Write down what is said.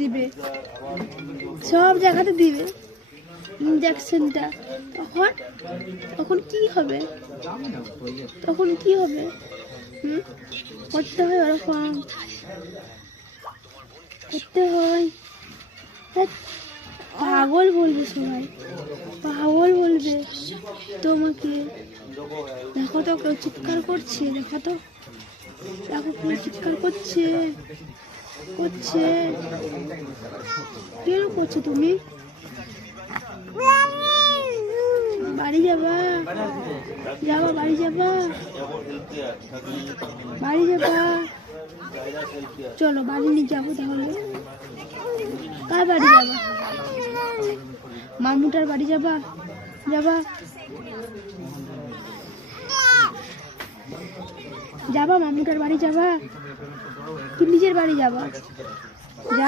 দিবে, সব জায়গাতে দিবে ইঞ্জেকশনটা। তখন কি হবে? তখন কি হবে? করতে হয় ওরকম, করতে হয়। পাগল বলবে সবাই, পাগল বলবে তোমাকে। দেখো তো কেউ চিৎকার করছে, দেখো তো, দেখো কেউ চিৎকার করছে করছে। কেন করছো তুমি? বাড়ি যাবা? যাবা বাড়ি যাবা? বাড়ি যাবা? চলো বাড়ি নিয়ে যাবো তাহলে। কার বাড়ি যাবা? মামুটার বাড়ি যাবা? যাবা? যাবা মামুটার বাড়ি যাবা? কি নিজের বাড়ি যাবা?